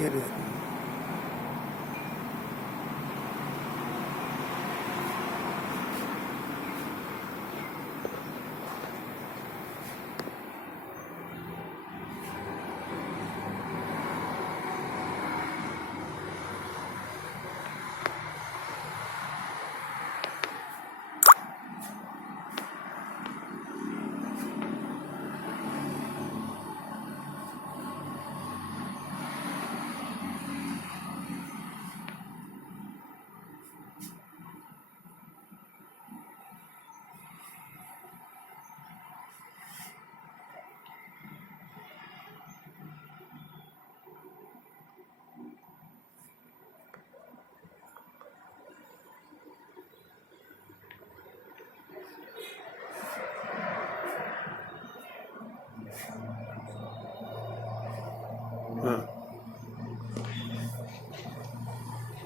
ஏறு.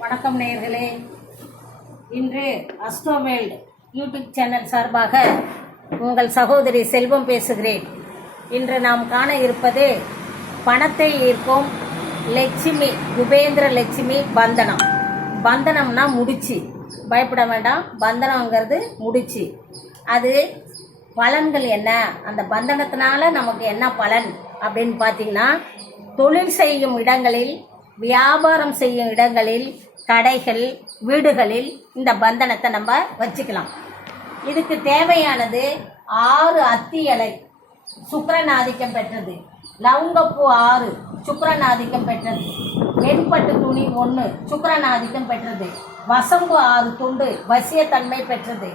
வணக்கம் நேயர்களே, இன்று அஸ்ட்ரோவேல்ட் யூடியூப் சேனல் சார்பாக உங்கள் சகோதரி செல்வம் பேசுகிறேன். இன்று நாம் காண இருப்பது பணத்தை ஈர்க்கும் லட்சுமி, குபேந்திர லட்சுமி பந்தனம். பந்தனம்னா முடிச்சு, பயப்பட வேண்டாம். பந்தனங்கிறது முடிச்சு. அது பலன்கள் என்ன, அந்த பந்தனத்தினால நமக்கு என்ன பலன் அப்படின்னு பார்த்தீங்கன்னா, தொழில் செய்யும் இடங்களில், வியாபாரம் செய்யும் இடங்களில், கடைகள், வீடுகளில் இந்த பந்தனத்தை நம்ம வச்சுக்கலாம். இதுக்கு தேவையானது 6 அத்தி இலை, சுக்கிரநாதிக்கம் பெற்றது. லவங்கப்பூ 6, சுக்கிரநாதிக்கம் பெற்றது. வெண்பட்டு துணி 1, சுக்கிரநாதிக்கம் பெற்றது. வசம்பு 6 துண்டு, வசியத்தன்மை பெற்றது.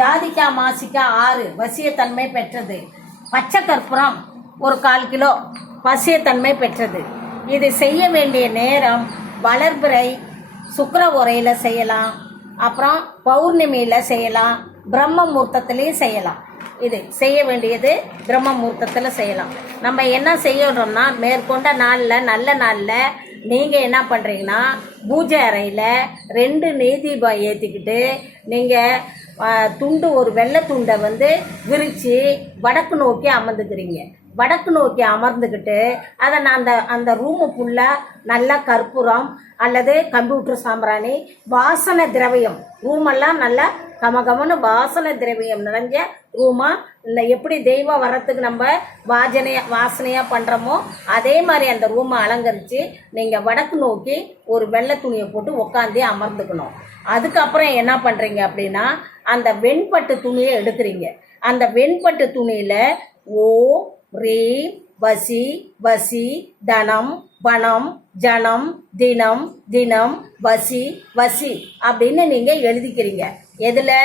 ஜாதிக்கா மாசிக்கா 6, வசியத்தன்மை பெற்றது. பச்சை கற்பூரம் 1/4 கிலோ, வசியத்தன்மை பெற்றது. இது செய்ய வேண்டிய நேரம் வளர்பிறை சுக்கிர உரையில் செய்யலாம், அப்புறம் பௌர்ணமியில் செய்யலாம், பிரம்ம முகூர்த்தத்துலேயும் செய்யலாம். இது செய்ய வேண்டியது பிரம்ம முகூர்த்தத்தில் செய்யலாம். நம்ம என்ன செய்யணும்னா, மேற்கொண்ட நாளில், நல்ல நாளில் நீங்கள் என்ன பண்ணுறீங்கன்னா, பூஜை அறையில் 2 நெய் தீபம் ஏற்றிக்கிட்டு நீங்கள் துண்டு, ஒரு வெள்ளை துண்டை விரித்து வடக்கு நோக்கி அமர்ந்துக்கிறீங்க. வடக்கு நோக்கி அமர்ந்துக்கிட்டு அதை நான் அந்த ரூமு ஃபுல்லாக நல்லா கற்பூரம் அல்லது கம்ப்யூட்டர் சாம்பிராணி, வாசனை திரவியம், ரூமெல்லாம் நல்லா கமகமன்னு வாசனை திரவியம் நிறைஞ்ச ரூமாக, இந்த எப்படி தெய்வம் வர்றதுக்கு நம்ம வாசனையாக பண்ணுறோமோ அதே மாதிரி அந்த ரூமை அலங்கரித்து நீங்கள் வடக்கு நோக்கி ஒரு வெள்ளை துணியை போட்டு உட்காந்து அமர்ந்துக்கணும். அதுக்கப்புறம் என்ன பண்ணுறீங்க அப்படின்னா, அந்த வெண்பட்டு துணியை எடுக்கிறீங்க. அந்த வெண்பட்டு துணியில் ஓ ரீ வசி வசி தனம் பணம் ஜனம் தினம் தினம் வசி வசி அப்படின்னு நீங்கள் எழுதிக்கிறீங்க. எதில்?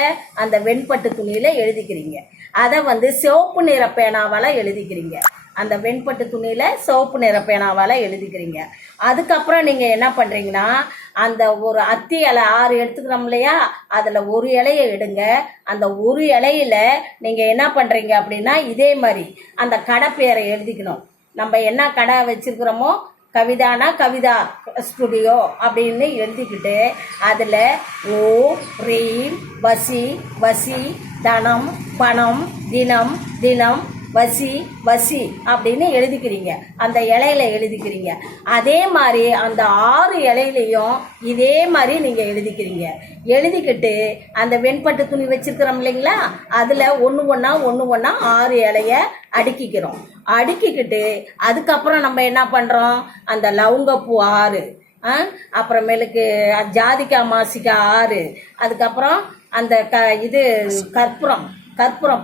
அந்த வெண்பட்டு துணியில் எழுதிக்கிறீங்க. அதை சிவப்பு நிற பேனாவால் எழுதிக்கிறீங்க. அந்த வெண்பட்டு துணியில் சிவப்பு நிற பேனாவால் எழுதிக்கிறீங்க. அதுக்கப்புறம் நீங்கள் என்ன பண்ணுறீங்கன்னா, அந்த ஒரு அத்தி இலை 6 எடுத்துக்கிறோம் இல்லையா, அதில் ஒரு இலையை எடுங்க. அந்த ஒரு இலையில் நீங்கள் என்ன பண்ணுறீங்க அப்படின்னா, இதே மாதிரி அந்த கடை பேரை எழுதிக்கணும். நம்ம என்ன கடை வச்சுருக்கிறோமோ, கவிதானா கவிதா ஸ்டுடியோ அப்படின்னு எழுதிக்கிட்டு அதில் ஓ ரீம் வசி வசி தனம் பணம் தினம் தினம் வசி வசி அப்படின்னு எழுதிக்கிறீங்க. அந்த இலையில எழுதிக்கிறீங்க. அதே மாதிரி அந்த 6 இலையிலையும் இதே மாதிரி நீங்கள் எழுதிக்கிறீங்க. எழுதிக்கிட்டு அந்த வெண்பட்டு துணி வச்சிருக்கிறோம் இல்லைங்களா, அதில் ஒன்று ஒன்றா 6 இலைய அடுக்கிக்கிறோம். அடுக்கிக்கிட்டு அதுக்கப்புறம் நம்ம என்ன பண்ணுறோம், அந்த லவங்கப்பூ 6, அப்புறமேலுக்கு ஜாதிக்கா மாசிக்கா 6, அதுக்கப்புறம் அந்த இது கற்பூரம்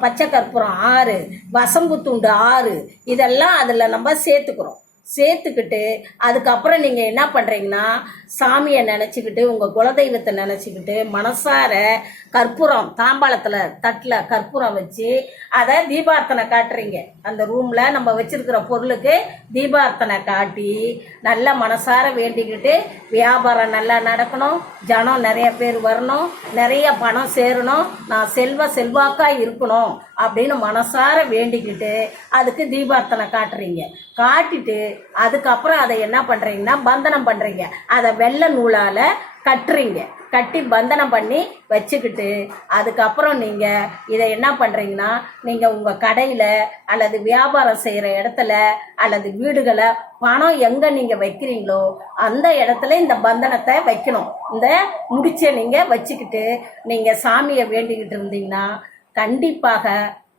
பச்சை கற்பூரம் 6, வசம்பு துண்டு 6, இதெல்லாம் அதில் நம்ம சேர்த்துக்கிட்டு அதுக்கப்புறம் நீங்கள் என்ன பண்ணுறீங்கன்னா, சாமியை நினச்சிக்கிட்டு, உங்கள் குலதெய்வத்தை நினச்சிக்கிட்டு மனசார கற்பூரம் தாம்பாளத்தில் தட்டில் கற்பூரம் வச்சு அதை தீபார்த்தனை காட்டுறீங்க. அந்த ரூமில் நம்ம வச்சுருக்கிற பொருளுக்கு தீபார்த்தனை காட்டி நல்லா மனசார வேண்டிக்கிட்டு, வியாபாரம் நல்லா நடக்கணும், ஜனம் நிறைய பேர் வரணும், நிறைய பணம் சேரணும், நான் செல்வாக்காக இருக்கணும் அப்படின்னு மனசார வேண்டிக்கிட்டு அதுக்கு தீபார்த்தனை காட்டுறீங்க. காட்டிட்டு அதுக்கப்புறம் அதை என்ன பண்ணுறீங்கன்னா, பந்தனம் பண்ணுறீங்க. அதை வெள்ளை நூலால் கட்டுறீங்க. கட்டி பந்தனம் பண்ணி வச்சுக்கிட்டு அதுக்கப்புறம் நீங்கள் இதை என்ன பண்ணுறீங்கன்னா, நீங்கள் உங்கள் கடையில் அல்லது வியாபாரம் செய்கிற இடத்துல அல்லது வீடுகளை பணம் எங்கே நீங்கள் வைக்கிறீங்களோ அந்த இடத்துல இந்த பந்தனத்தை வைக்கணும். இந்த முடிச்சை நீங்கள் வச்சுக்கிட்டு நீங்கள் சாமியை வேண்டிக்கிட்டு இருந்தீங்கன்னா கண்டிப்பாக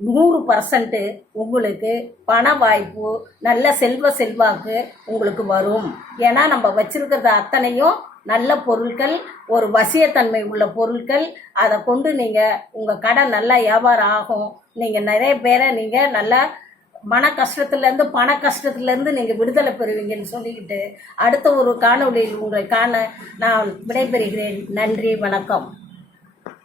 100% உங்களுக்கு பண வாய்ப்பு, நல்ல செல்வாக்கு உங்களுக்கு வரும். ஏன்னா நம்ம வச்சிருக்கிறது அத்தனையும் நல்ல பொருட்கள், ஒரு வசியத்தன்மை உள்ள பொருட்கள். அதை கொண்டு நீங்கள் உங்கள் கடை நல்லா வியாபாரம் ஆகும். நீங்கள் நிறைய பேரை நீங்கள் நல்லா மன கஷ்டத்துலேருந்து பண கஷ்டத்துலேருந்து நீங்கள் விடுதலை பெறுவீங்கன்னு சொல்லிக்கிட்டு அடுத்த ஒரு காணொளியில் உங்களை காண நான் விடைபெறுகிறேன். நன்றி, வணக்கம்.